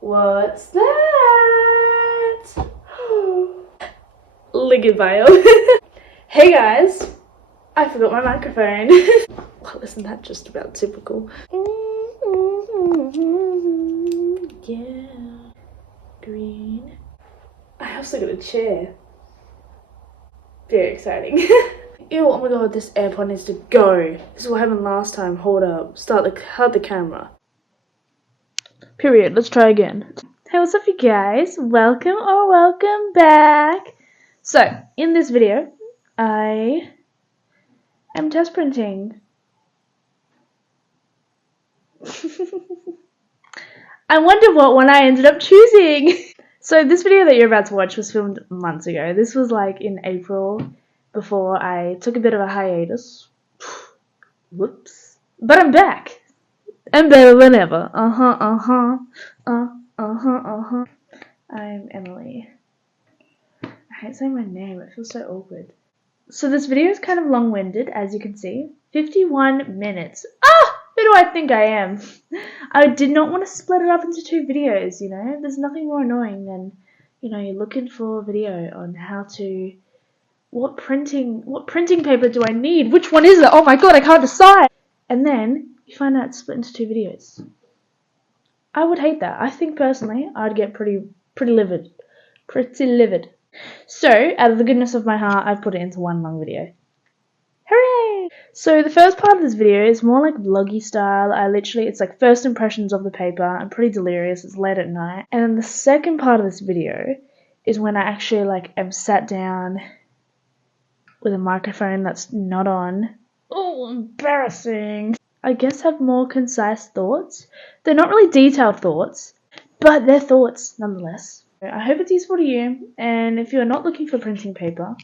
What's that? Liquid bio. Hey guys, I forgot my microphone. Well, isn't that just about typical? Yeah. Green. I also got a chair. Very exciting. Ew, oh my god, this AirPod needs to go. This is what happened last time. Hold up. Start the camera. Period. Let's try again. Hey, what's up you guys? Welcome or welcome back. So, in this video, I am test printing. I wonder what one I ended up choosing. So this video that you're about to watch was filmed months ago. This was like in April before I took a bit of a hiatus. Whoops. But I'm back. I'm better than ever. I'm Emily. I hate saying my name. It feels so awkward. So this video is kind of long-winded, as you can see. 51 minutes. Who do I think I am? I did not want to split it up into 2 videos, you know? There's nothing more annoying than, you know, you're looking for a video on how to... What printing paper do I need? Which one is it? Oh my god, I can't decide! And then, you find out it's split into 2 videos. I would hate that. I think, personally, I'd get pretty livid. Pretty livid. So, out of the goodness of my heart, I've put it into one long video. Hooray! So the first part of this video is more like vloggy style. It's like first impressions of the paper. I'm pretty delirious. It's late at night. And then the second part of this video is when I actually like am sat down with a microphone that's not on. Oh, embarrassing. I guess have more concise thoughts. They're not really detailed thoughts, but they're thoughts nonetheless. I hope it's useful to you, and if you're not looking for printing paper,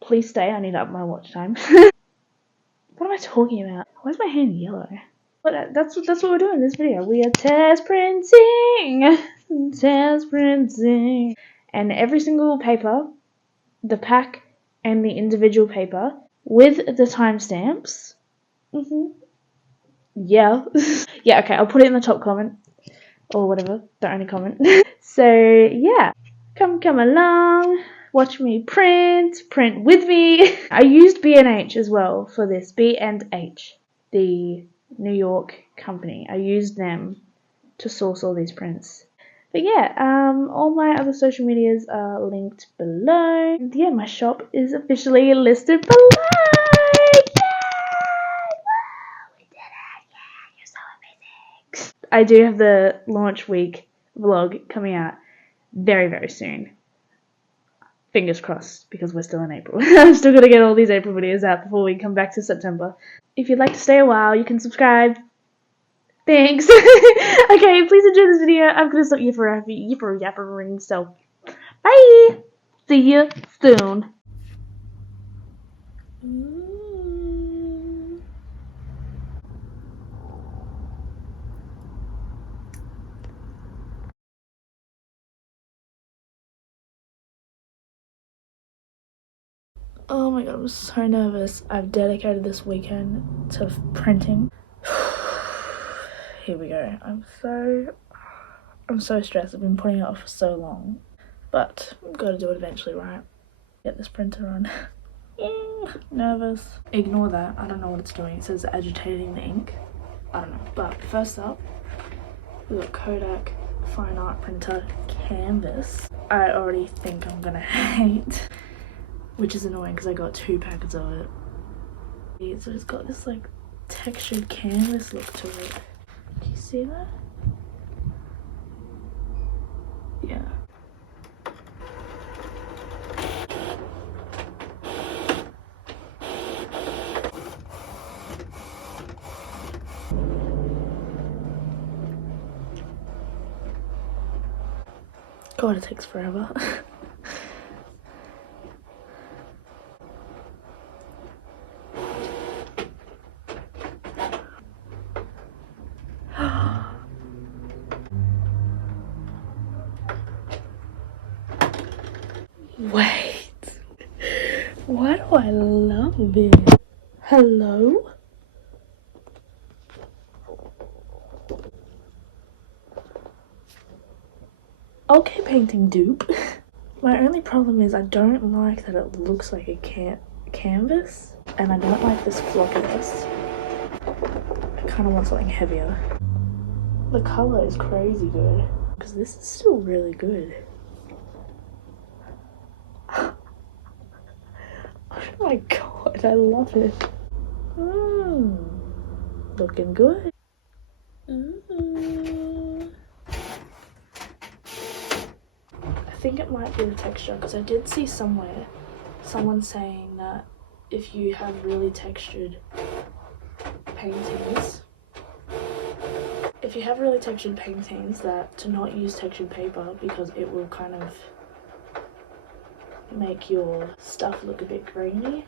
please stay, I need to up my watch time. What am I talking about? Why is my hand yellow? But that's what we're doing in this video. We are test printing! Test printing! And every single paper, the pack and the individual paper, with the timestamps. Yeah. Yeah, okay, I'll put it in the top comment. Or whatever, the only comment. So, yeah. Come along. Watch me print with me. I used B&H as well for this. B&H, the New York company. I used them to source all these prints. But yeah, all my other social medias are linked below. And yeah, my shop is officially listed below. Yay! Wow, we did it! Yeah, you're so amazing. I do have the launch week vlog coming out very, very soon. Fingers crossed, because we're still in April. I'm still gonna get all these April videos out before we come back to September. If you'd like to stay a while, you can subscribe. Thanks. Okay, please enjoy this video. I'm gonna stop yappering, so bye. See you soon. Oh my god, I'm so nervous. I've dedicated this weekend to printing. Here we go. I'm so stressed. I've been putting it off for so long. But I've got to do it eventually, right? Get this printer on. Nervous. Ignore that. I don't know what it's doing. It says agitating the ink. I don't know. But first up, we've got Kodak Fine Art Printer Canvas. I already think I'm gonna hate, which is annoying because I got 2 packets of it. So it's got this like textured canvas look to it. Can you see that? Yeah. God, it takes forever. Wait. Why do I love it? Hello? Okay, painting dupe. My only problem is I don't like that it looks like a canvas, and I don't like this flopiness. I kind of want something heavier. The colour is crazy good, because this is still really good. Oh my god, I love it. Looking good. I think it might be the texture, because I did see somewhere someone saying that if you have really textured paintings, that to not use textured paper because it will kind of make your stuff look a bit grainy.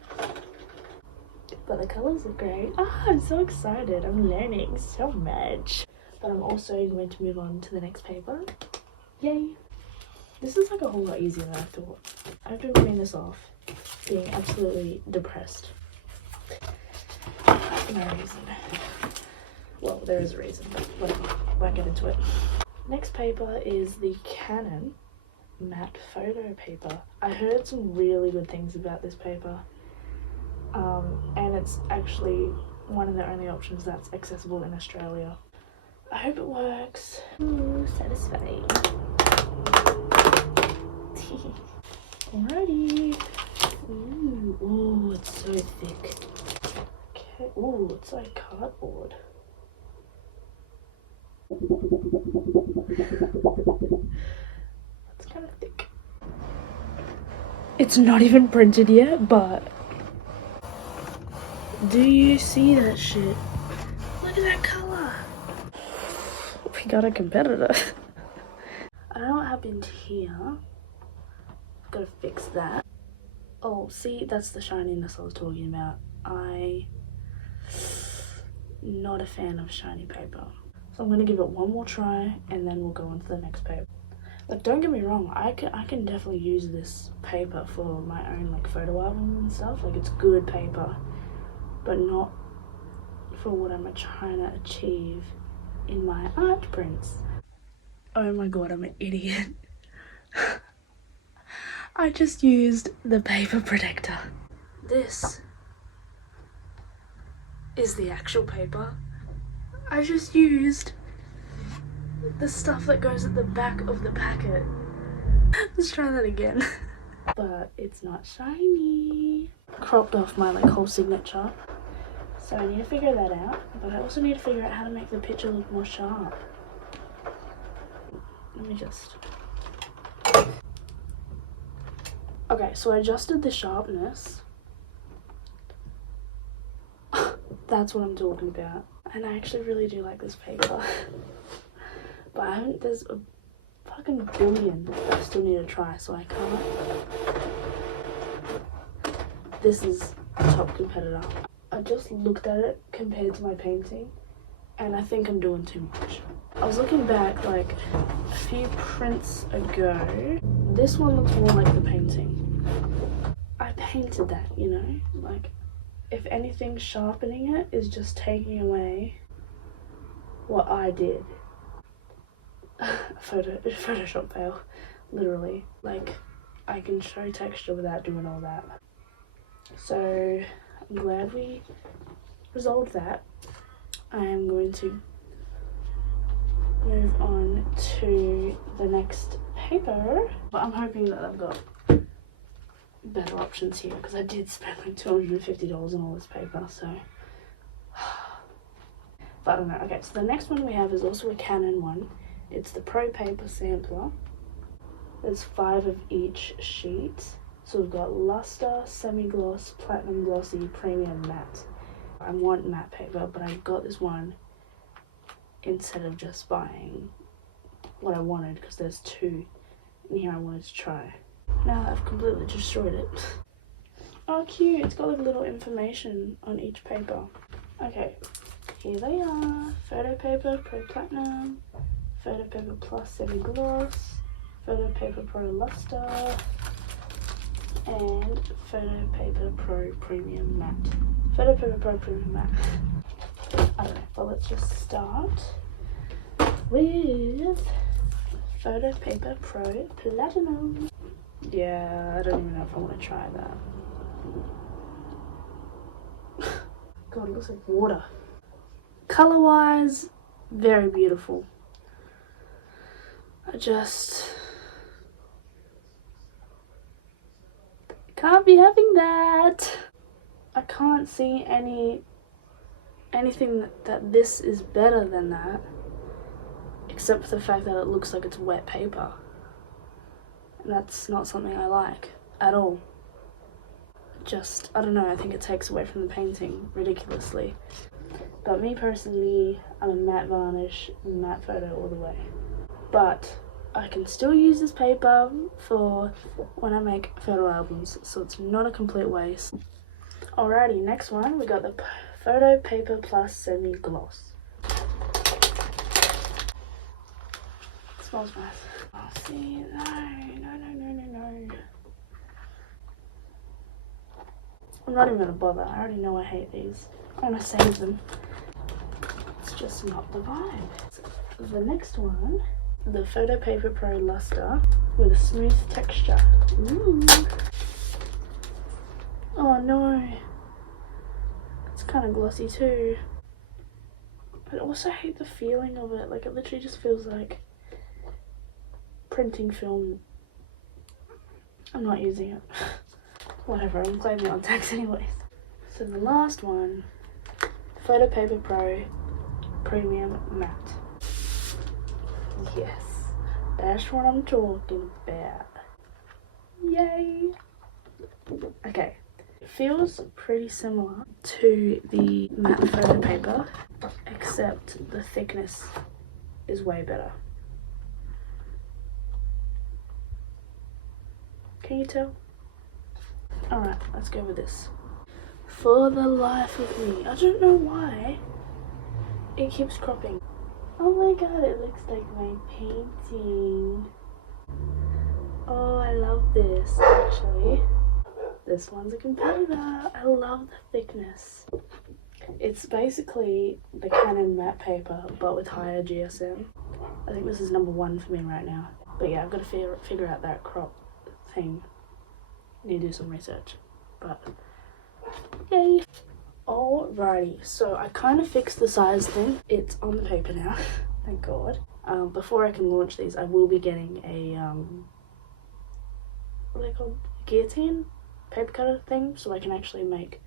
But the colours are great. I'm so excited. I'm learning so much. But I'm also going to move on to the next paper. Yay. This is like a whole lot easier than I thought. I've been putting this off, being absolutely depressed. For no reason. Well, there is a reason, but whatever. Won't get into it. Next paper is the Canon matte photo paper. I heard some really good things about this paper. And it's actually one of the only options that's accessible in Australia. I hope it works. Ooh, satisfying. Alrighty. Ooh, ooh, it's so thick. Okay, ooh, it's like cardboard. That's kind of thick. It's not even printed yet, but do you see that shit? Look at that color. We got a competitor. I don't know what happened here. I've got to fix that. Oh, see, that's the shininess I was talking about. I'm not a fan of shiny paper. So I'm going to give it one more try and then we'll go on to the next paper. But don't get me wrong, I can definitely use this paper for my own like photo album and stuff. Like, it's good paper, but not for what I'm trying to achieve in my art prints. Oh my god, I'm an idiot. I just used the paper protector. This is the actual paper. I just used the stuff that goes at the back of the packet. Let's try that again. But it's not shiny. Cropped off my like whole signature. So I need to figure that out. But I also need to figure out how to make the picture look more sharp. Let me just... Okay, so I adjusted the sharpness. That's what I'm talking about. And I actually really do like this paper. But I haven't, there's a fucking billion that I still need to try, so I can't. This is a top competitor. I just looked at it compared to my painting, and I think I'm doing too much. I was looking back like a few prints ago. This one looks more like the painting. I painted that, you know? Like, if anything, sharpening it is just taking away what I did. Photoshop fail, literally. Like, I can show texture without doing all that. So I'm glad we resolved that. I am going to move on to the next paper, but I'm hoping that I've got better options here, because I did spend like $250 on all this paper, so but I don't know. Okay, so the next one we have is also a Canon one. It's the Pro Paper Sampler. There's 5 of each sheet. So we've got Luster, Semi-Gloss, Platinum Glossy, Premium Matte. I want matte paper, but I got this one instead of just buying what I wanted, because there's 2 in here I wanted to try. Now I've completely destroyed it. Oh cute, it's got like little information on each paper. Okay, here they are. Photo Paper Pro Platinum, Photo Paper Plus Semi-Gloss, Photo Paper Pro Luster, and Photo Paper Pro Premium Matte. Photo Paper Pro Premium Matte. I don't know, but let's just start with Photo Paper Pro Platinum. Yeah, I don't even know if I want to try that. God, it looks like water. Color wise, very beautiful. I just can't be having that. I can't see anything that this is better than that, except for the fact that it looks like it's wet paper. And that's not something I like at all. Just, I don't know, I think it takes away from the painting ridiculously. But me personally, I'm a matte varnish, matte photo all the way. But I can still use this paper for when I make photo albums, so it's not a complete waste. Alrighty, next one, we got the Photo Paper Plus Semi Gloss. It smells nice. Oh, see, no. I'm not even gonna bother. I already know I hate these. I want to save them. It's just not the vibe. The next one, the Photo Paper Pro Luster with a smooth texture. Ooh. Oh no. It's kind of glossy too. But I also hate the feeling of it. Like, it literally just feels like printing film. I'm not using it. Whatever, I'm claiming on tax anyways. So the last one, Photo Paper Pro Premium Matte. Yes, that's what I'm talking about. Yay! Okay, it feels pretty similar to the matte photo paper, except the thickness is way better. Can you tell? Alright, let's go with this. For the life of me, I don't know why it keeps cropping. Oh my god, it looks like my painting. Oh, I love this actually. This one's a competitor. I love the thickness. It's basically the Canon matte paper but with higher GSM. I think this is number 1 for me right now. But yeah, I've got to figure out that crop thing. Need to do some research, but yay. Alrighty, so I kind of fixed the size thing. It's on the paper now, thank god. Before I can launch these, I will be getting a what are they called, guillotine paper cutter thing, so I can actually make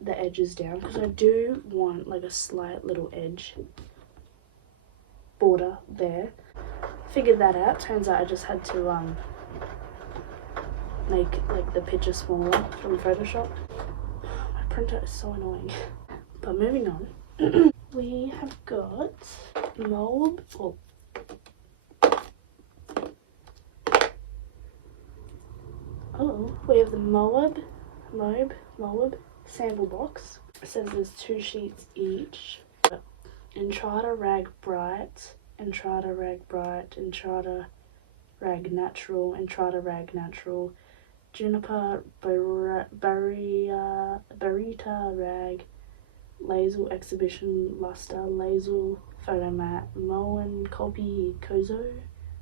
the edges down, because I do want like a slight little edge border there. Figured that out. Turns out I just had to make like the picture smaller from Photoshop. My printer is so annoying. But moving on, we have got mold. We have the Moab sample box. It says there's 2 sheets each. Entrada Rag Bright, Entrada Rag Bright, Entrada Rag Natural, Entrada Rag Natural, Juniper Barita Rag, Lazel Exhibition Luster, Lazel Photo Matte, Moen Kopi Kozo,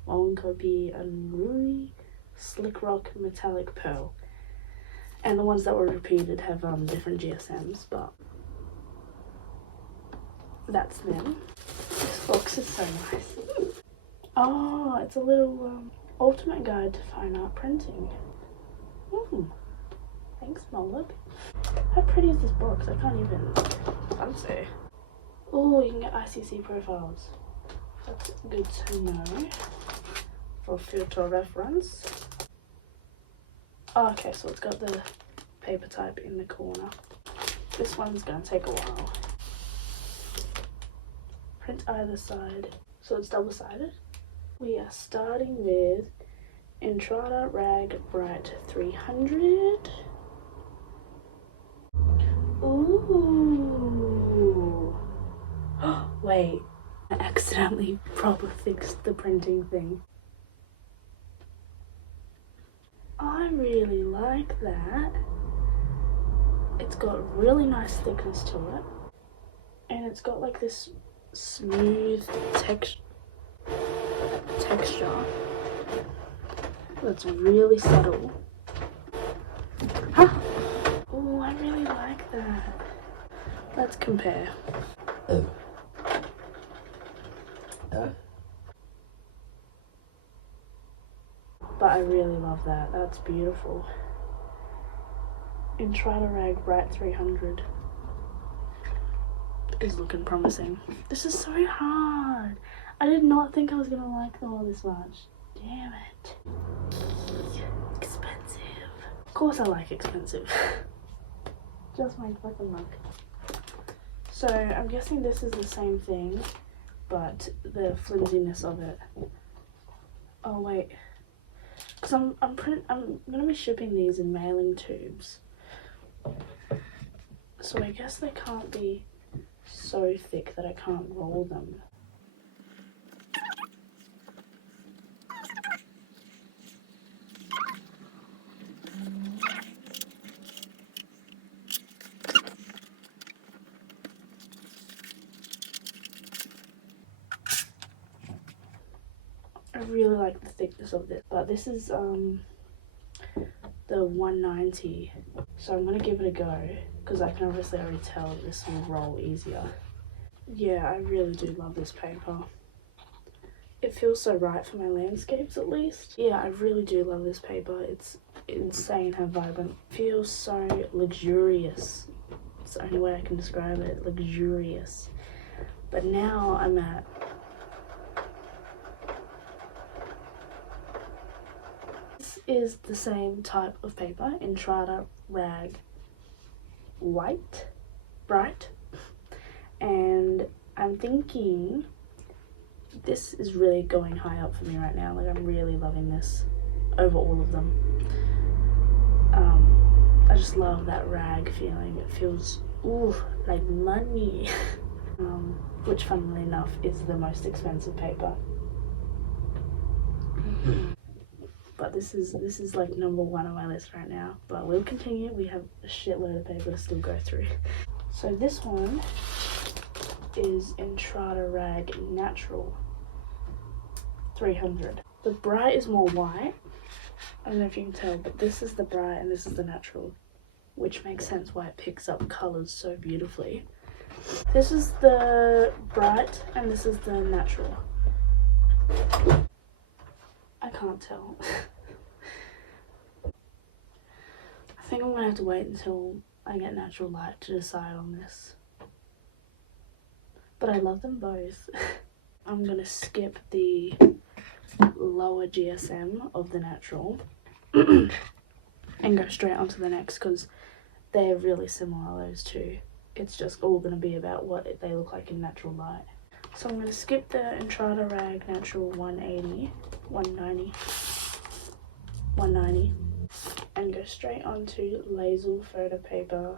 Moen Kopi Unruly, Slick Rock Metallic Pearl. And the ones that were repeated have different GSMs, but that's them. This box is so nice. Oh, it's a little ultimate guide to fine art printing. Thanks, Mollip. How pretty is this box? I can't even fancy. Oh, you can get ICC profiles. That's good to know for future reference. Oh, okay, so it's got the paper type in the corner. This one's gonna take a while. Print either side, so it's double-sided. We are starting with Entrada Rag Bright 300. Ooh. Wait, I accidentally proper fixed the printing thing. I really like that. It's got really nice thickness to it. And it's got like this smooth texture. texture that's really subtle. Huh? Oh, I really like that. Let's compare. But I really love that. That's beautiful. Entrada Rag Bright 300 is looking promising. This is so hard. I did not think I was gonna like them all this much. Damn it. Expensive. Of course I like expensive. Just my fucking luck. So I'm guessing this is the same thing, but the flimsiness of it. Oh wait. Because I'm gonna be shipping these in mailing tubes, so I guess they can't be so thick that I can't roll them. I really like the thickness of this, but this is the 190, so I'm gonna give it a go because I can obviously already tell this will roll easier. Yeah, I really do love this paper. It feels so right for my landscapes, at least. Yeah, I really do love this paper. It's insane how vibrant. It feels so luxurious. It's the only way I can describe it. Luxurious. But now I'm at is the same type of paper, Entrada Rag White, Bright, and I'm thinking this is really going high up for me right now. Like, I'm really loving this over all of them. I just love that rag feeling. It feels, ooh, like money. Which, funnily enough, is the most expensive paper. But this is like number one on my list right now. But we'll continue. We have a shitload of paper to still go through. So this one is Entrada Rag Natural 300. The bright is more white. I don't know if you can tell, but this is the bright and this is the natural, which makes sense why it picks up colors so beautifully. This is the bright and this is the natural. I can't tell. I think I'm gonna have to wait until I get natural light to decide on this. But I love them both. I'm gonna skip the lower GSM of the natural and go straight onto the next because they're really similar, those two. It's just all gonna be about what they look like in natural light. So I'm gonna skip the Entrada Rag Natural 180, 190, 190 and go straight onto Laser Photo Paper,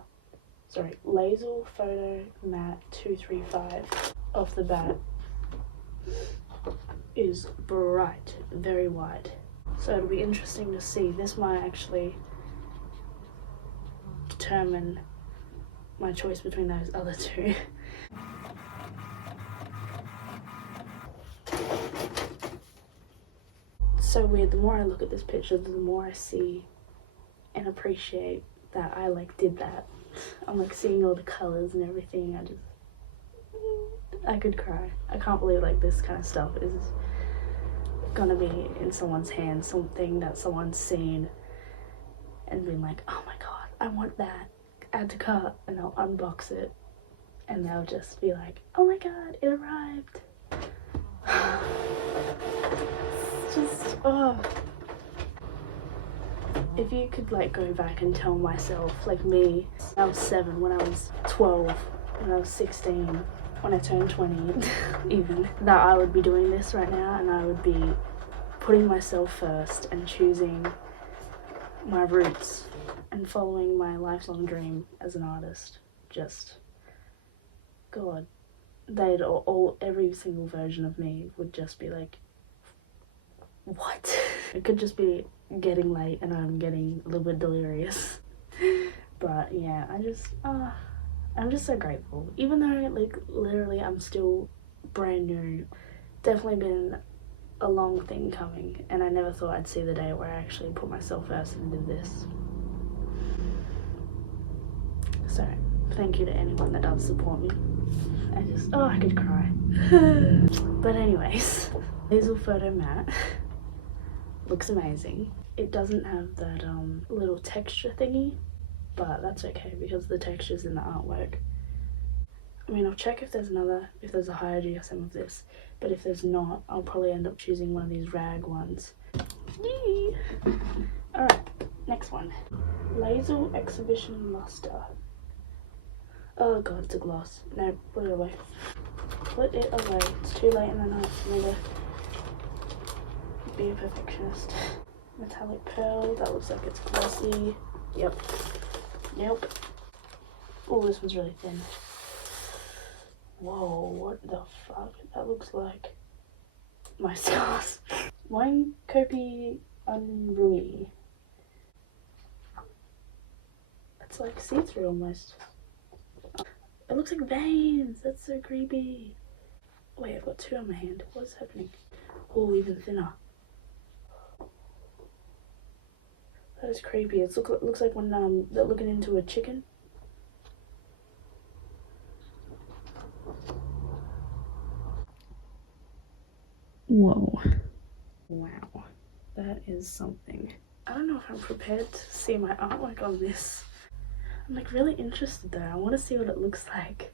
sorry, Laser Photo Matte 235. Off the bat is bright, very white. So it'll be interesting to see. This might actually determine my choice between those other two. So weird, the more I look at this picture, the more I see and appreciate that I like did that. I'm like seeing all the colors and everything. I could cry. I can't believe like this kind of stuff is gonna be in someone's hands, something that someone's seen and been like, oh my god, I want that. Add to cart, and they'll unbox it and they'll just be like, oh my god, it arrived. It's just, oh. If you could like go back and tell myself, like me, when I was 7, when I was 12, when I was 16, when I turned 20 even, that I would be doing this right now and I would be putting myself first and choosing my roots and following my lifelong dream as an artist. Just, God, they'd all every single version of me would just be like, what? It could just be getting late and I'm getting a little bit delirious. But yeah, I'm just so grateful. Even though like literally I'm still brand new, definitely been a long thing coming, and I never thought I'd see the day where I actually put myself first and did this. So thank you to anyone that does support me. I could cry. But anyways, Hazel Photo Matte looks amazing. It doesn't have that little texture thingy, but that's okay because the texture's in the artwork. I mean, I'll check if there's a higher GSM of this, but if there's not, I'll probably end up choosing one of these rag ones. Yee! Alright, next one. Laser Exhibition Luster. Oh god, it's a gloss. No, put it away. Put it away. It's too late in the night for me to be a perfectionist. Metallic pearl. That looks like it's glossy. Yep. Oh, this one's really thin. Whoa, what the fuck? That looks like my scars. Wine Kopi Unrui. It's like see-through almost. It looks like veins. That's so creepy. Wait, I've got two on my hand. What's happening? Oh, even thinner. That is creepy. It looks like when they're looking into a chicken. Whoa. Wow. That is something. I don't know if I'm prepared to see my artwork on this. I'm like really interested though. I want to see what it looks like.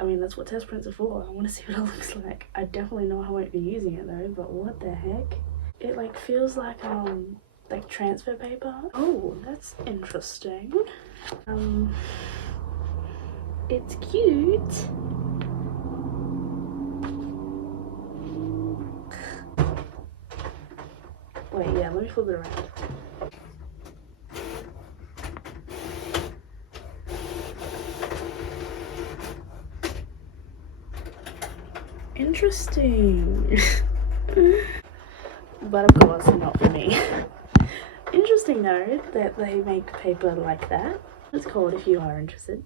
I mean, that's what test prints are for. I want to see what it looks like. I definitely know I won't be using it though, but what the heck? It like feels like transfer paper. Oh, that's interesting. It's cute. Wait, yeah, let me flip it around. Interesting. But of course not for me. Interesting though that they make paper like that. It's called if you are interested.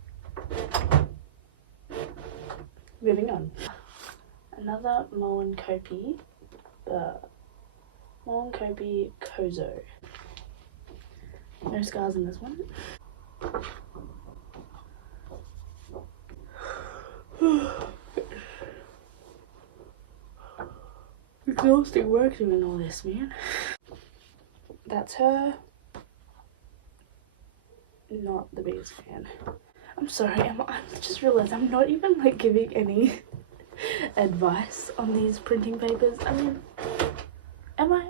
Moving on. Another Moen Kopi, the Moen Kopi Kozo. No scars in this one. Exhausting work doing all this, man. That's her. Not the biggest fan. I'm sorry, I just realized I'm not even like giving any advice on these printing papers. I mean, am I?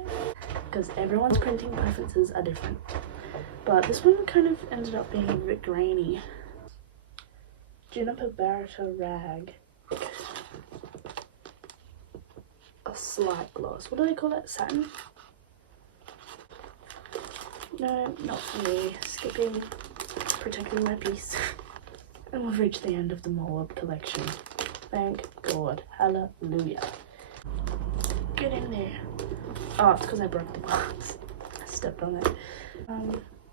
Because everyone's printing preferences are different. But this one kind of ended up being a bit grainy. Juniper Barata Rag. A slight gloss. What do they call that? Satin? No, not for me. Skipping, protecting my peace. And we've reached the end of the Moab collection. Thank God. Hallelujah. Get in there. Oh, it's because I broke the box. I stepped on it.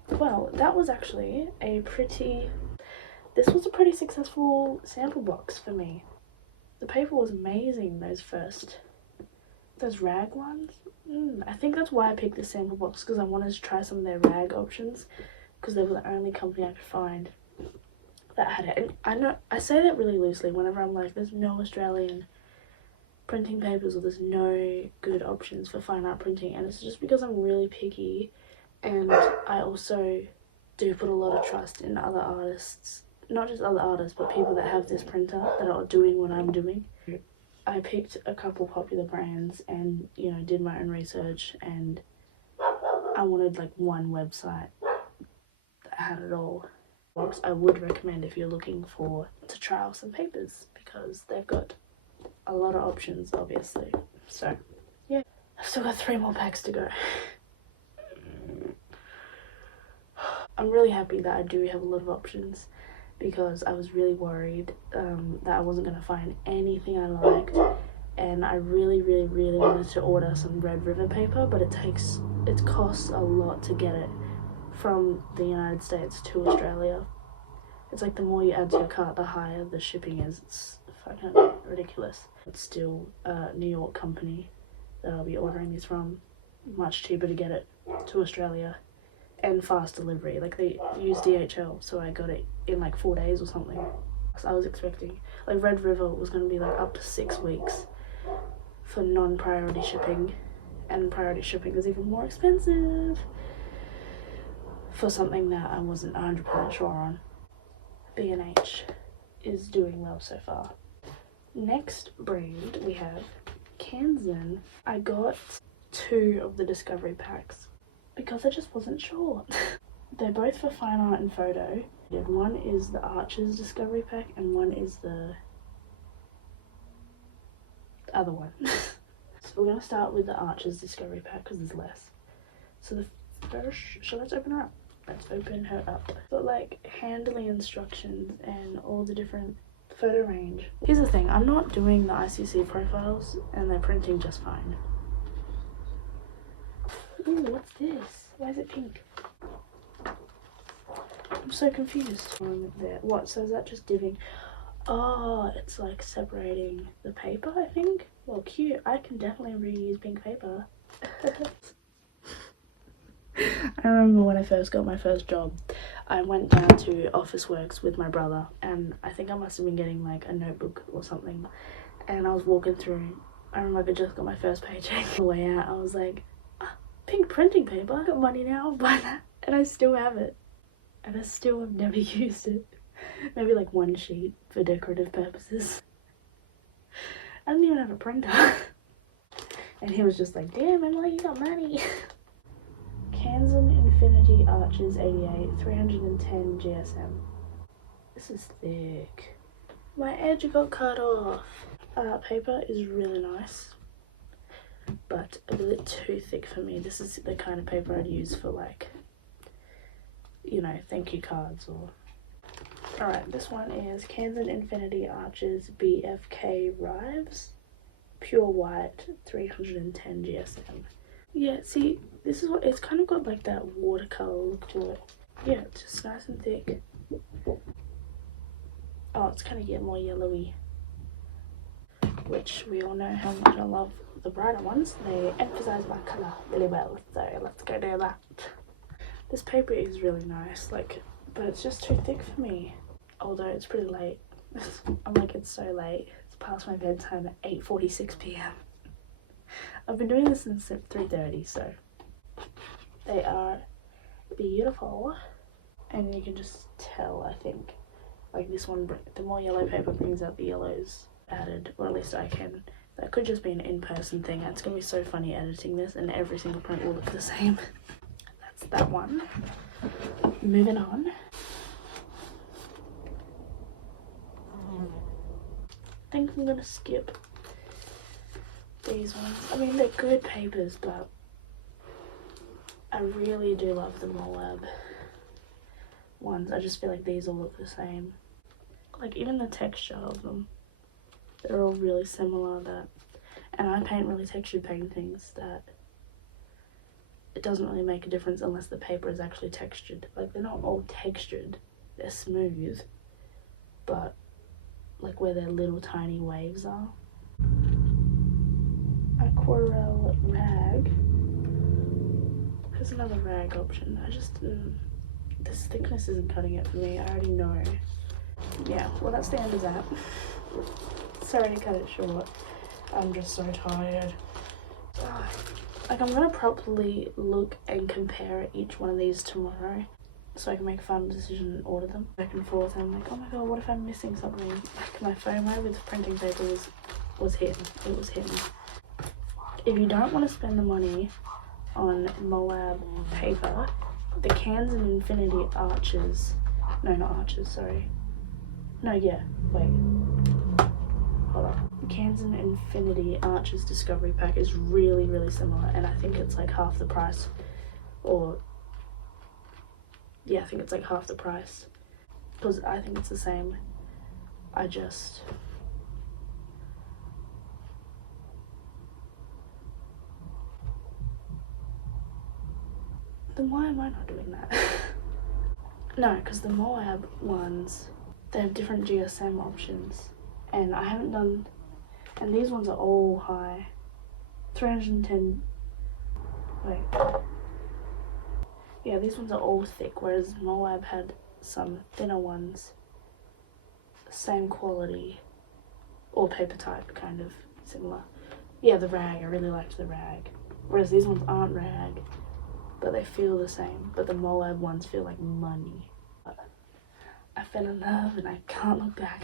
Well, that was actually this was a pretty successful sample box for me. The paper was amazing, those rag ones. I think that's why I picked this sample box, because I wanted to try some of their rag options, because they were the only company I could find that had it. And I say that really loosely whenever I'm like, there's no Australian printing papers or there's no good options for fine art printing, and it's just because I'm really picky, and I also do put a lot of trust in other artists, not just other artists, but people that have this printer that are doing what I'm doing. I picked a couple popular brands and, you know, did my own research, and I wanted like one website that had it all. I would recommend if you're looking to trial some papers, because they've got a lot of options, obviously. So yeah, I've still got 3 more packs to go. I'm really happy that I do have a lot of options, because I was really worried that I wasn't going to find anything I liked, and I really wanted to order some Red River paper, but it costs a lot to get it from the United States to Australia. It's like the more you add to your cart, the higher the shipping is. It's fucking ridiculous. It's still a New York company, that I'll be ordering these from. Much cheaper to get it to Australia and fast delivery. Like they use DHL, so I got it in like 4 days or something. So I was expecting, like Red River was going to be like up to 6 weeks for non-priority shipping, and priority shipping is even more expensive for something that I wasn't 100% sure on. B&H is doing well so far. Next brand we have Kansan. I got 2 of the discovery packs because I just wasn't sure. They're both for fine art and photo. One is the Arches discovery pack and one is the other one. So we're going to start with the Arches discovery pack because there's less. So the first, so let's open her up. Let's open her up. Got like handling instructions and all the different photo range. Here's the thing, I'm not doing the ICC profiles and they're printing just fine. Ooh, what's this? Why is it pink? I'm so confused. There. What, so is that just divvying? Oh, it's like separating the paper, I think. Well, cute. I can definitely reuse pink paper. I remember when I first got my first job, I went down to Officeworks with my brother, and I think I must have been getting like a notebook or something, and I was walking through. I remember I just got my first paycheck. On the way out, I was like, pink printing paper, I got money now, I'll buy that. And I still have it, and I still have never used it. Maybe like 1 sheet for decorative purposes. I didn't even have a printer. And he was just like, damn, Emily, you got money. Kansan Infinity Arches 88, 310 GSM. This is thick. My edge got cut off. Paper is really nice, but a bit too thick for me. This is the kind of paper I'd use for like, you know, thank you cards or... Alright, this one is Kansan Infinity Arches BFK Rives. Pure white, 310 GSM. Yeah, see, this is what, it's kind of got like that watercolor look to it. Yeah, it's just nice and thick. Oh, it's kind of more yellowy, which we all know how much I love the brighter ones. They emphasize my color really well, so let's go do that. This paper is really nice, like, but it's just too thick for me. Although it's pretty late. I'm like, it's so late. It's past my bedtime at 8:46 p.m. I've been doing this since 3:30, so they are beautiful. And you can just tell, I think, like this one, the more yellow paper brings out the yellows added, or at least I can. That could just be an in-person thing. It's gonna be so funny editing this and every single print will look the same. That's that one. Moving on. I think I'm gonna skip these ones. I mean, they're good papers, but I really do love the Moab ones. I just feel like these all look the same. Like, even the texture of them, they're all really similar. And I paint really textured paintings that it doesn't really make a difference unless the paper is actually textured. Like, they're not all textured, they're smooth, but like where their little tiny waves are. Aquarelle rag. There's another rag option. I just, this thickness isn't cutting it for me. I already know. Yeah, well that's the end of that. Sorry to cut it short. I'm just so tired. Like, I'm gonna properly look and compare each one of these tomorrow, so I can make a final decision and order them. Back and forth, and I'm like, oh my god, what if I'm missing something? Like, my FOMO with printing paper was hidden. It was hidden. If you don't want to spend the money on Moab paper, the Kansan Infinity Arches, no, not Arches, sorry. No, yeah, wait. Hold on. Kansan Infinity Arches Discovery Pack is really, really similar, and I think it's like half the price, or yeah, I think it's like half the price, because I think it's the same. I just... Then why am I not doing that? No, because the Moab ones, they have different GSM options, and I haven't done... And these ones are all high. 310. Wait. Yeah, these ones are all thick, whereas Moab had some thinner ones. Same quality. Or paper type, kind of similar. Yeah, the rag. I really liked the rag. Whereas these ones aren't rag, but they feel the same. But the Moab ones feel like money. I fell in love and I can't look back.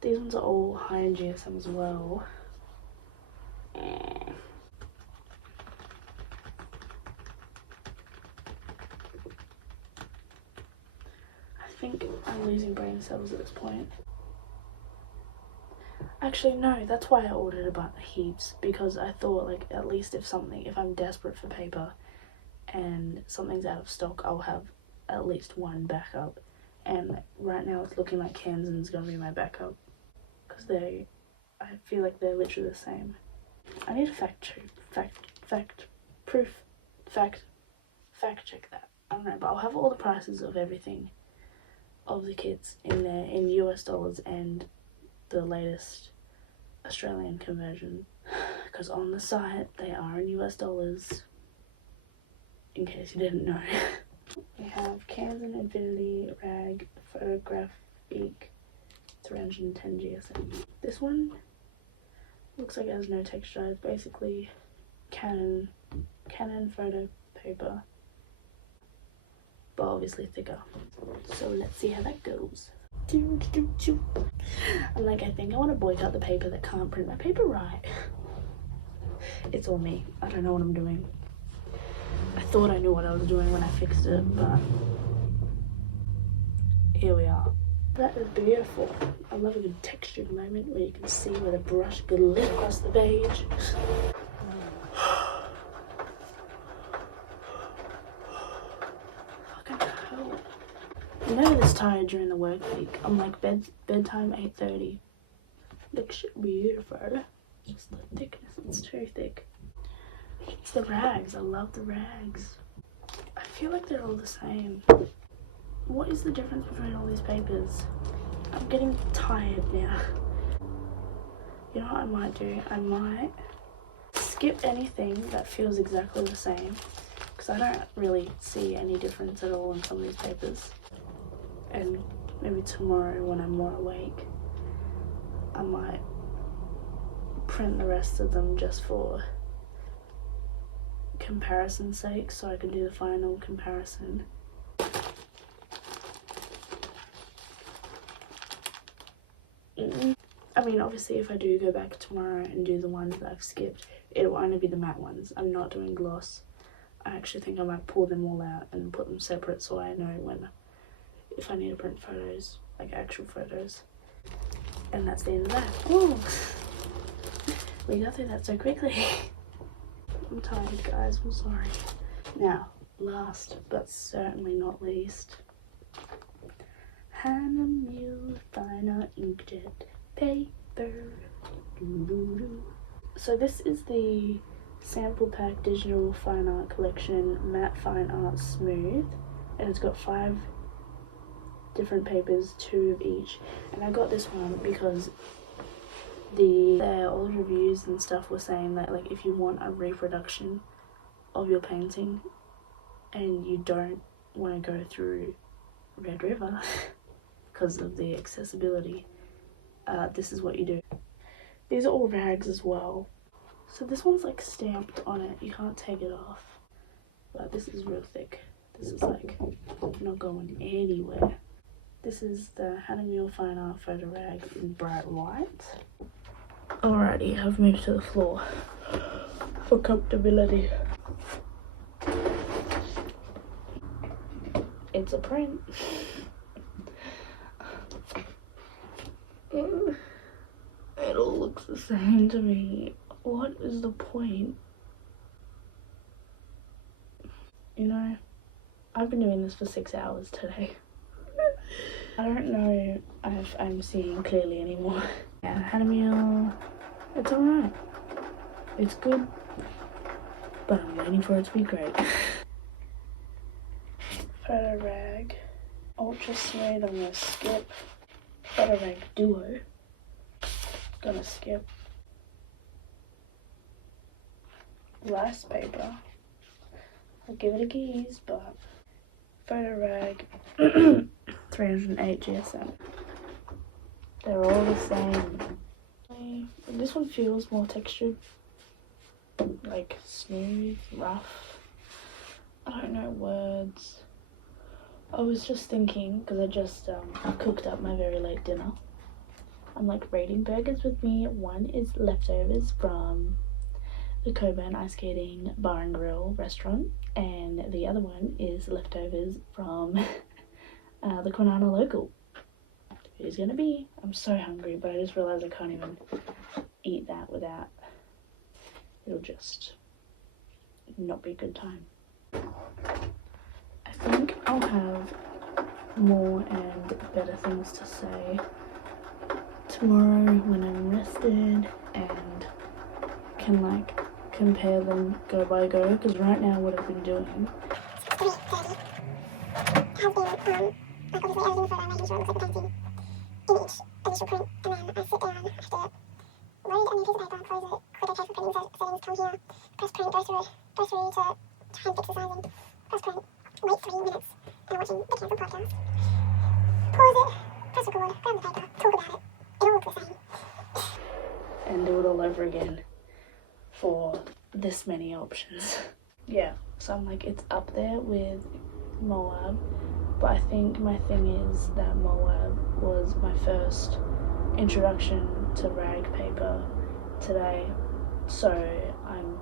These ones are all high in GSM as well. I think I'm losing brain cells at this point. Actually, no, that's why I ordered about heaps, because I thought, like, at least if I'm desperate for paper and something's out of stock, I'll have at least one backup. And right now it's looking like Kansan's gonna be my backup, because I feel like they're literally the same. I need to fact check that. I don't know, but I'll have all the prices of everything, of the kits in there in US dollars and the latest Australian conversion, because on the site they are in US dollars, in case you didn't know. We have Kansan Infinity Rag Photographic 310 GSM. This one looks like it has no texture. It's basically Canon photo paper, but obviously thicker. So let's see how that goes. I'm like, I think I want to boycott the paper that can't print my paper right. It's all me. I don't know what I'm doing. I thought I knew what I was doing when I fixed it, but here we are. That is beautiful. I love a good textured moment where you can see where the brush glid across the page. Fucking hell. I'm never this tired during the work week. I'm like bedtime 8:30. Looks beautiful. Just the thickness, it's too thick. It's the rags. I love the rags. I feel like they're all the same. What is the difference between all these papers? I'm getting tired now. You know what I might do? I might skip anything that feels exactly the same, because I don't really see any difference at all in some of these papers. And maybe tomorrow when I'm more awake, I might print the rest of them just for comparison's sake, so I can do the final comparison. I mean, obviously if I do go back tomorrow and do the ones that I've skipped, it will only be the matte ones. I'm not doing gloss. I actually think I might pull them all out and put them separate, so I know if I need to print photos, like actual photos. And that's the end of that. Oh, we got through that so quickly. I'm tired, guys, I'm sorry. Now, last but certainly not least, Hannah Mule Fine Art Inkjet paper. So this is the sample pack digital fine art collection matte fine art smooth, and it's got 5 different papers, 2 of each. And I got this one because the old reviews and stuff were saying that, like, if you want a reproduction of your painting and you don't want to go through Red River because of the accessibility, this is what you do. These are all rags as well. So this one's like stamped on it, you can't take it off. But this is real thick. This is like not going anywhere. This is the Hannah Mule Fine Art Photo Rag in bright white. Alrighty, I've moved to the floor for comfortability. It's a print. It all looks the same to me. What is the point? You know, I've been doing this for 6 hours today. I don't know if I'm seeing clearly anymore. Yeah, Hannah Mule, it's alright. It's good, but I'm waiting for it to be great. Photo Rag, Ultra Smooth, I'm gonna skip. Photo Rag Duo, gonna skip. rice paper. I'll give it a gaze, but photo rag 308 GSM. They're all the same. This one feels more textured, like smooth, rough. I don't know words. I was just thinking, because I just cooked up my very late dinner. I'm like rating burgers with me. One is leftovers from the Coburn Ice Skating Bar and Grill restaurant, and the other one is leftovers from the Kwinana Local. Who's gonna be? I'm so hungry, but I just realized I can't even eat that without, it'll just not be a good time. I think I'll have more and better things to say tomorrow when I'm rested and can like compare them go by go, because right now what I've been doing has been like obviously editing the photo, making sure it looks like the painting in each initial print, and then I sit down after load a new piece of paper, close it, click OK for printing settings, come here, press print, go through to try and fix the sizing, press print, wait 3 minutes, and watching the cancelled podcast, pause it, press record, grab the paper, talk about it, it'll look the same. and do it all over again for this many options. Yeah, so I'm like, it's up there with Moab, but I think my thing is that Moab was my first introduction to rag paper today, so I'm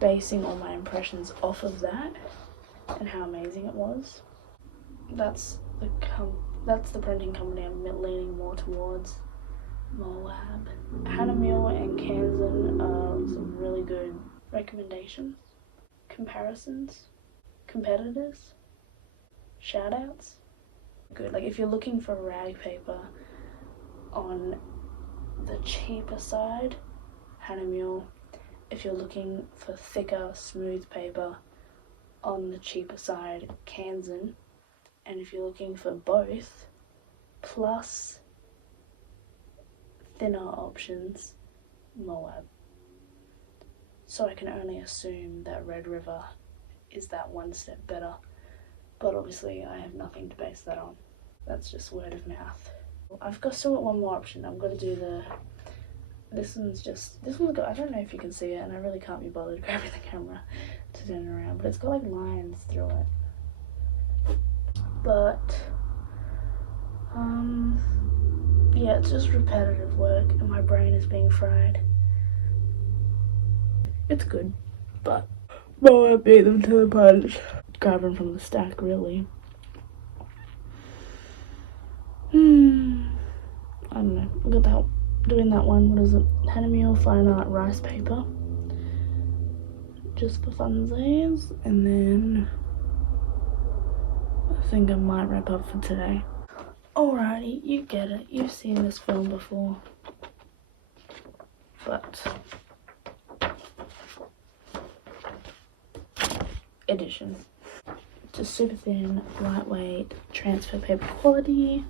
basing all my impressions off of that and how amazing it was. That's the printing company I'm leaning more towards. Moab. Hanamiel and Kansan are some really good recommendations, comparisons, competitors, shoutouts. Good. Like if you're looking for rag paper on the cheaper side, Hanamiel. If you're looking for thicker, smooth paper on the cheaper side, Kansan. And if you're looking for both, plus thinner options, Moab. So I can only assume that Red River is that one step better, but obviously I have nothing to base that on. That's just word of mouth. I've still got one more option. I'm going to do this one's got, I don't know if you can see it, and I really can't be bothered grabbing the camera to turn it around, but it's got like lines through it. But yeah, it's just repetitive work and my brain is being fried. It's good, but Moab beat them to the punch. Grabbing from the stack, really. I don't know. I got that. Doing that one. What is it? Hanamiel Fine Art Rice Paper. Just for funsies, and then I think I might wrap up for today. Alrighty, you get it. You've seen this film before. But edition. Just super thin, lightweight, transfer paper quality.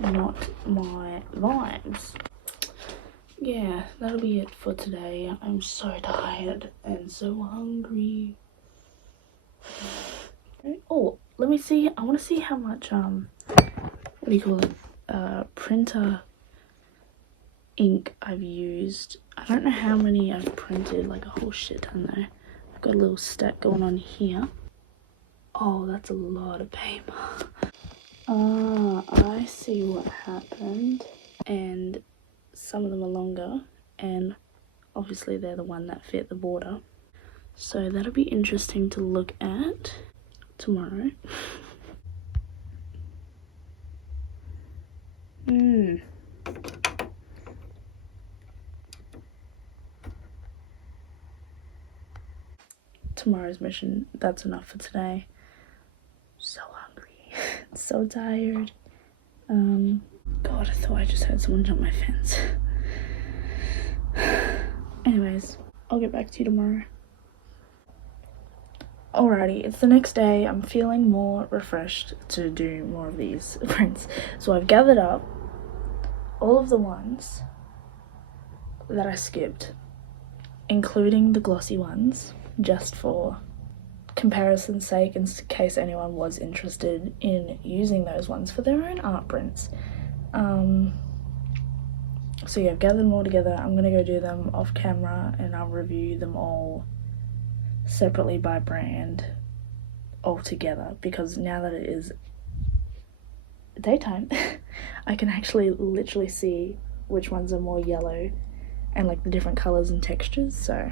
Not my vibes. Yeah, that'll be it for today. I'm so tired and so hungry. Oh, let me see. I want to see how much what do you call it, printer ink I've used. I don't know how many I've printed, like a whole shit ton though. I've got a little stack going on here. Oh, that's a lot of paper. I see what happened. And some of them are longer, and obviously they're the one that fit the border. So that'll be interesting to look at tomorrow. Tomorrow's mission, that's enough for today. So hungry, so tired. God, I thought I just heard someone jump my fence. Anyways, I'll get back to you tomorrow. Alrighty, it's the next day. I'm feeling more refreshed to do more of these prints. So I've gathered up all of the ones that I skipped including the glossy ones, just for comparison's sake, in case anyone was interested in using those ones for their own art prints. So yeah, I've gathered them all together. I'm gonna go do them off camera and I'll review them all separately by brand all together, because now that it is daytime I can actually literally see which ones are more yellow and like the different colors and textures. So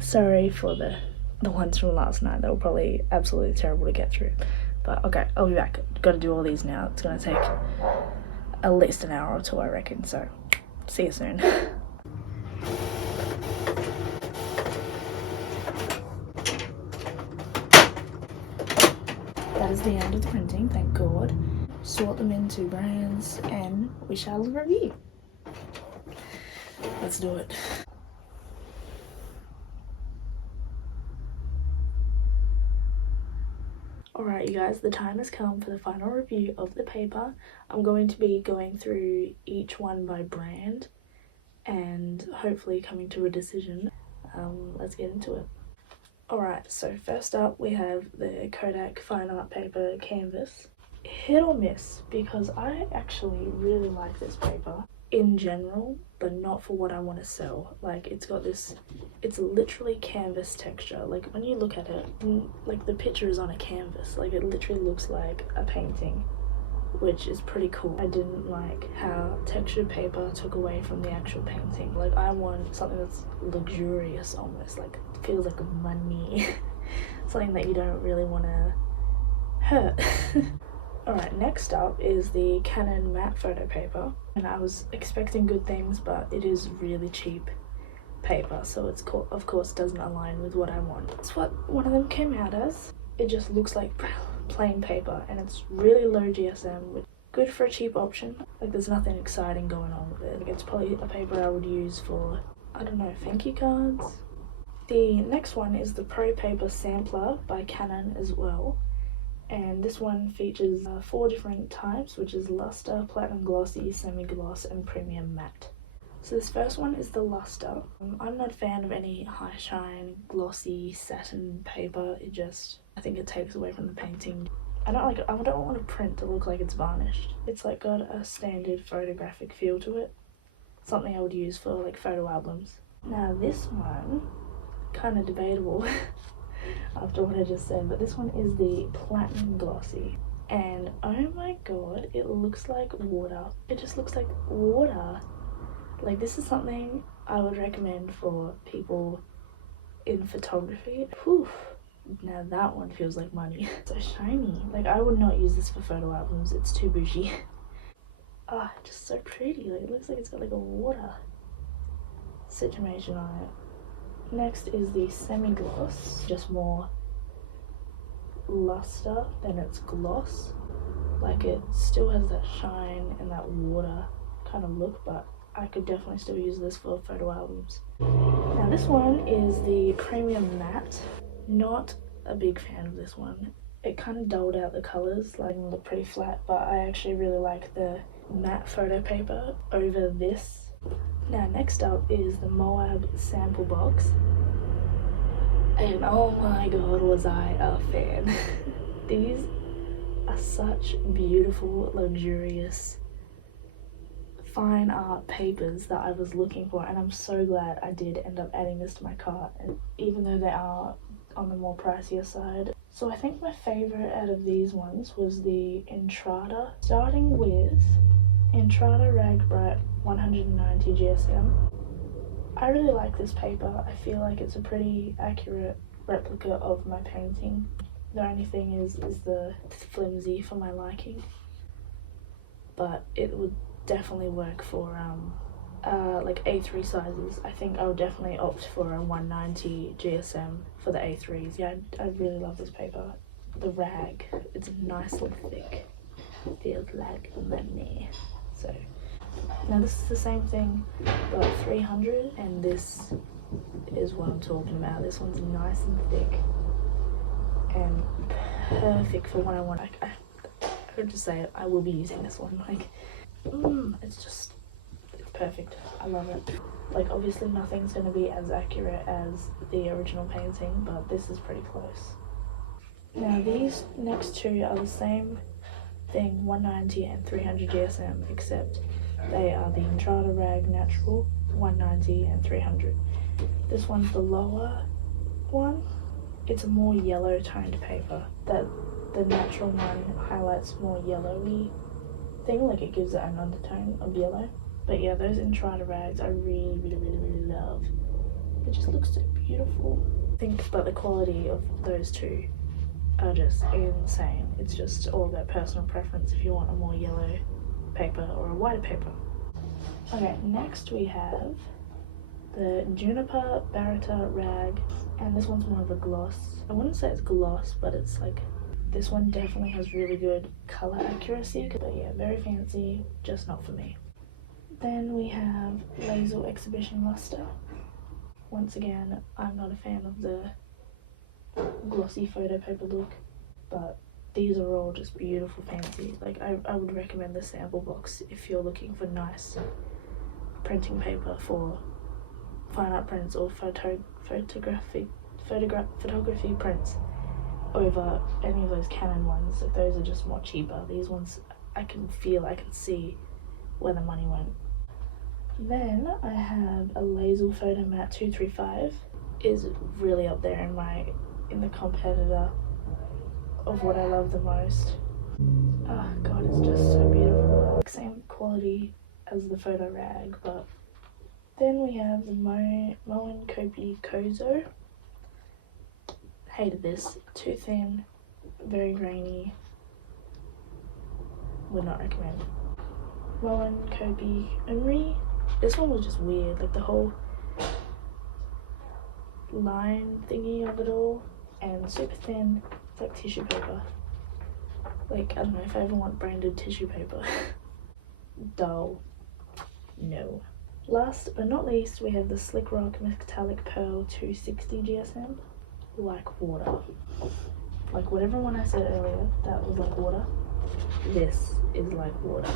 sorry for the ones from last night, they were probably absolutely terrible to get through, but okay, I'll be back. Gotta do all these now. It's gonna take at least an hour or two, I reckon, so see you soon. That is the end of the printing, thank God. Sort them into brands and we shall review. Let's do it. Alright, you guys, the time has come for the final review of the paper. I'm going to be going through each one by brand and hopefully coming to a decision. Let's get into it. Alright, so first up we have the Kodak Fine Art Paper Canvas. Hit or miss, because I actually really like this paper in general, but not for what I want to sell. Like, it's got this, it's literally canvas texture. Like, when you look at it, like the picture is on a canvas, like it literally looks like a painting, which is pretty cool. I didn't like how textured paper took away from the actual painting. Like, I want something that's luxurious almost, like feels like money. Something that you don't really want to hurt. Alright, next up is the Canon matte photo paper, and I was expecting good things, but it is really cheap paper, so it's of course doesn't align with what I want. That's what one of them came out as. It just looks like plain paper, and it's really low GSM, which is good for a cheap option. Like, there's nothing exciting going on with it. Like, it's probably a paper I would use for, I don't know, thank you cards. The next one is the Pro Paper Sampler by Canon as well. And this one features 4 different types, which is luster, platinum glossy, semi-gloss, and premium matte. So this first one is the luster. I'm not a fan of any high shine, glossy, satin paper. I think it takes away from the painting. I don't want a print to look like it's varnished. It's like got a standard photographic feel to it. Something I would use for like photo albums. Now this one, kind of debatable after what I just said, but this one is the platinum glossy, and oh my god, it looks like water. It just looks like water. Like, this is something I would recommend for people in photography. Whew. Now that one feels like money. So shiny. Like, I would not use this for photo albums, it's too bougie. Ah, just so pretty. Like, it looks like it's got like a water situation on it. Next is the semi-gloss, just more luster than its gloss. Like, it still has that shine and that water kind of look, but I could definitely still use this for photo albums. Now this one is the premium matte. Not a big fan of this one. It kind of dulled out the colours, like, look pretty flat, but I actually really like the matte photo paper over this. Now next up is the Moab sample box, and oh my god, was I a fan. These are such beautiful, luxurious, fine art papers that I was looking for, and I'm so glad I did end up adding this to my cart, and even though they are on the more pricier side. So I think my favourite out of these ones was the Entrada, starting with Entrada Rag Bright 190 GSM. I really like this paper. I feel like it's a pretty accurate replica of my painting. The only thing is the flimsy for my liking, but it would definitely work for like A3 sizes. I think I would definitely opt for a 190 GSM for the A3s. Yeah, I really love this paper. The rag, it's nice and thick. Feels like money. So now this is the same thing, but 300, and this is what I'm talking about. This one's nice and thick and perfect for what I want. I could just say it, I will be using this one. Like, it's perfect. I love it. Like, obviously nothing's going to be as accurate as the original painting, but this is pretty close. Now these next two are the same thing, 190 and 300 GSM, except they are the Entrada Rag Natural, 190 and 300. This one's the lower one. It's a more yellow toned paper. That the natural one highlights more yellowy thing, like it gives it an undertone of yellow. But yeah, those Entrada rags I really, really, really, really love. It just looks so beautiful. I think, but the quality of those two are just insane. It's just all about personal preference if you want a more yellow paper or a whiter paper. Okay, next we have the Juniper Barata rag, and this one's more of a gloss. I wouldn't say it's gloss, but it's like, this one definitely has really good color accuracy, but yeah, very fancy, just not for me. Then we have Laser Exhibition Luster. Once again, I'm not a fan of the glossy photo paper look, but these are all just beautiful, fancy. Like, I would recommend the sample box if you're looking for nice printing paper for fine art prints or photography prints over any of those Canon ones. Like, those are just more cheaper. These ones I can see where the money went. Then I have a Laser Photo Matte 235. Is really up there in the competitor of what I love the most. Oh god, it's just so beautiful. Same quality as the photo rag, but then we have the Moen Kopi Kozo. Hated this. Too thin, very grainy. Would not recommend. Moen Kopi Umri. This one was just weird, like the whole line thingy of it all, and super thin. It's like tissue paper. Like, I don't know if I ever want branded tissue paper. Dull. No. Last but not least, we have the Slick Rock Metallic Pearl 260 GSM. Like water. Like whatever one I said earlier, that was like water. This is like water.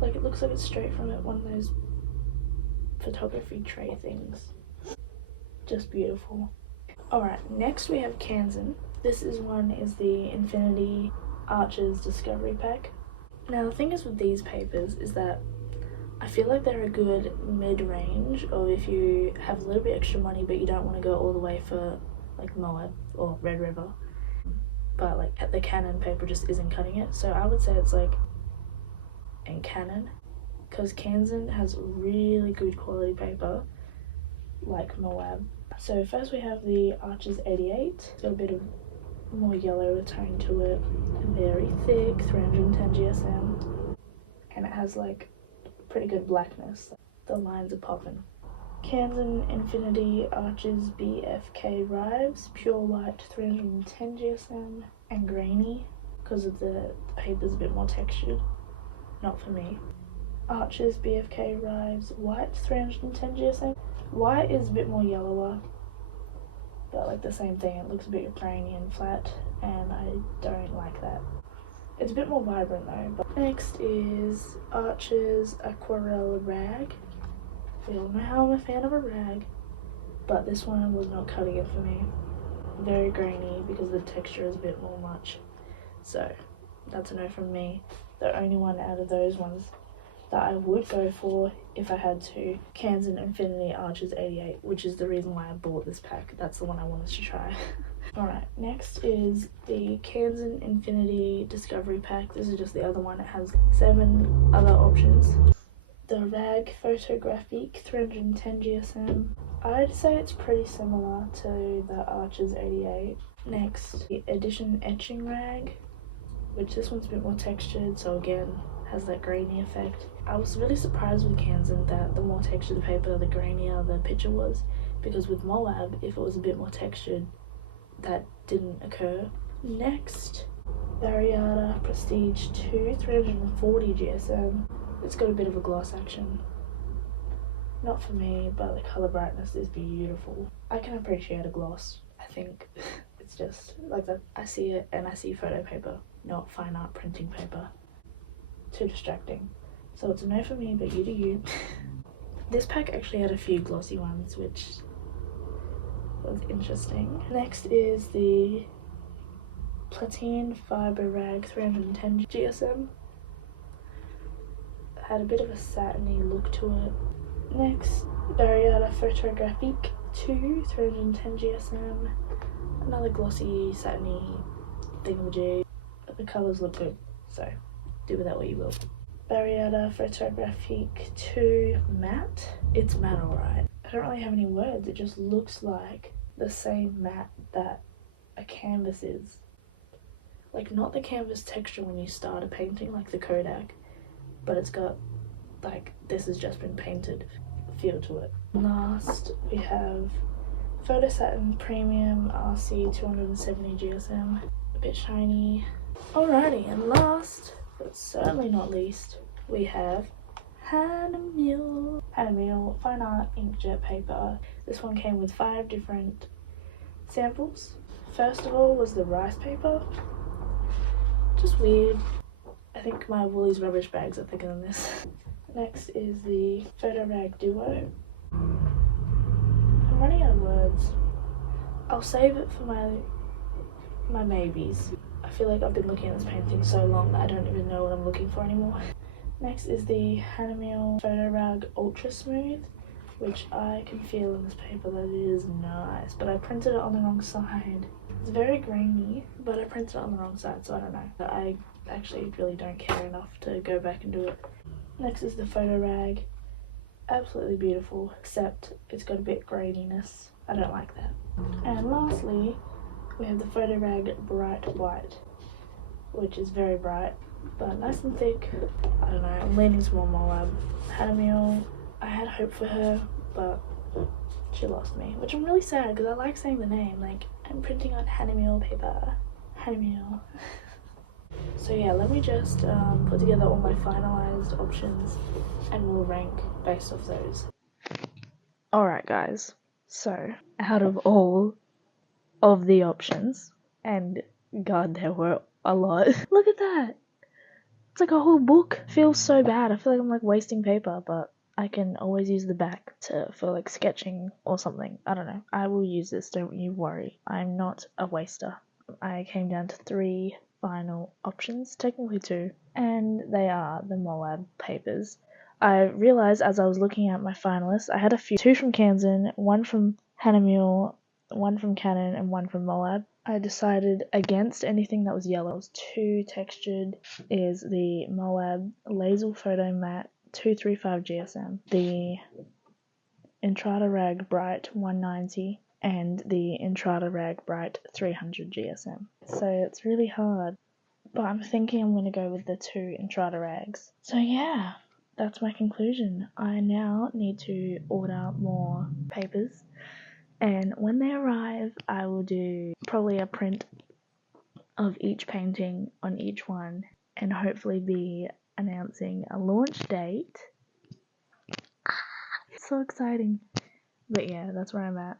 Like, it looks like it's straight from one of those photography tray things. Just beautiful. Alright, next we have Kanzen. This is the Infinity Arches Discovery Pack. Now the thing is with these papers is that I feel like they're a good mid-range, or if you have a little bit extra money but you don't want to go all the way for like Moab or Red River, but like the Canon paper just isn't cutting it. So I would say it's like in Canon, because Kanzen has really good quality paper like Moab. So first we have the Arches 88. It's got a bit of more yellow tone to it, very thick, 310 GSM, and it has like pretty good blackness. The lines are popping. Kanzen Infinity Arches BFK Rives, pure white, 310 GSM, and grainy because of the paper's a bit more textured. Not for me. Arches BFK Rives white, 310 GSM. White is a bit more yellower, but like the same thing, it looks a bit grainy and flat, and I don't like that. It's a bit more vibrant though. But next is Arches Aquarelle Rag. We all know how I'm a fan of a rag, but this one was not cutting it for me. Very grainy because the texture is a bit more much. So that's a no from me. The only one out of those ones that I would go for if I had to, Kanzen Infinity Arches 88, which is the reason why I bought this pack. That's the one I wanted to try. Alright, next is the Kanzen Infinity Discovery Pack. This is just the other one. It has 7 other options. The Rag Photographique 310 GSM. I'd say it's pretty similar to the Arches 88. Next, the Edition Etching Rag, which this one's a bit more textured, so again, has that grainy effect. I was really surprised with Kanzen that the more textured the paper, the grainier the picture was, because with Moab, if it was a bit more textured, that didn't occur. Next, Variata Prestige 2 340 GSM. It's got a bit of a gloss action. Not for me, but the colour brightness is beautiful. I can appreciate a gloss, I think. It's just like that. I see it and I see photo paper, not fine art printing paper. Too distracting. So it's a no for me, but you do you. This pack actually had a few glossy ones, which was interesting. Next is the Platine Fibre Rag 310 GSM. Had a bit of a satiny look to it. Next, Barriata Photographique 2 310 GSM. Another glossy, satiny thingamajig. The colours look good, so do with that what you will. Barriata Photographique 2 Matte. It's matte alright. I don't really have any words, it just looks like the same matte that a canvas is. Like, not the canvas texture when you start a painting, like the Kodak, but it's got, like, this has just been painted feel to it. Last, we have Photo Satin Premium RC 270 GSM. A bit shiny. Alrighty, and last, but certainly not least, we have hehehe Fine Art Inkjet Paper. This one came with 5 different samples. First of all was the rice paper. Just weird. I think my Woolies rubbish bags are thicker than this. Next is the Photo Rag Duo. I'm running out of words. I'll save it for my maybes. I feel like I've been looking at this painting so long that I don't even know what I'm looking for anymore. Next is the Hanamiel Photo Rag Ultra Smooth, which I can feel in this paper that it is nice, but I printed it on the wrong side. It's very grainy, but I printed it on the wrong side, so I don't know. I actually really don't care enough to go back and do it. Next is the Photo Rag. Absolutely beautiful, except it's got a bit graininess. I don't like that. And lastly, we have the Photo Rag Bright White, which is very bright, but nice and thick. I don't know, I'm leaning to more Moab. Hanamiel, I had hope for her, but she lost me, which I'm really sad because I like saying the name. Like, I'm printing on Hanamiel paper. Hanamiel. So yeah, let me just put together all my finalized options and we'll rank based off those. Alright guys, so out of all of the options, and god there were a lot, look at that! It's like a whole book. Feels so bad, I feel like I'm like wasting paper, but I can always use the back for like sketching or something. I don't know, I will use this, don't you worry. I'm not a waster. I came down to 3 final options, technically 2, and they are the Moab papers. I realised as I was looking at my finalists, I had a few, 2 from Kansan, 1 from Hanamiel, 1 from Canon, and 1 from Moab. I decided against anything that was yellow. It was too textured. Is the Moab Laser Photo Matte 235 GSM, the Entrada Rag Bright 190, and the Entrada Rag Bright 300 GSM. So it's really hard, but I'm thinking I'm going to go with the 2 Entrada Rags. So yeah, that's my conclusion. I now need to order more papers, and when they arrive I will do probably a print of each painting on each one and hopefully be announcing a launch date. So exciting. But yeah, that's where I'm at.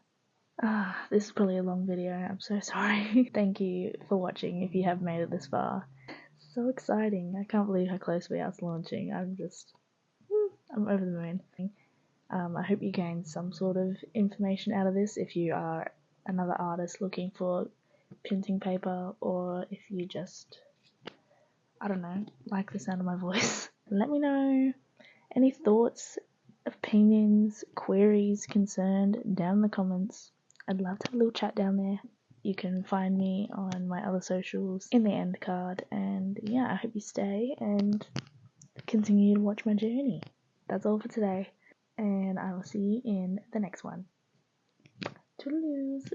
This is probably a long video, I'm so sorry. Thank you for watching if you have made it this far. So exciting, I can't believe how close we are to launching. I'm over the moon. I hope you gained some sort of information out of this if you are another artist looking for printing paper, or if you just, I don't know, like the sound of my voice. Let me know any thoughts, opinions, queries, concerned down in the comments. I'd love to have a little chat down there. You can find me on my other socials in the end card, and yeah, I hope you stay and continue to watch my journey. That's all for today, and I will see you in the next one. Toodaloos!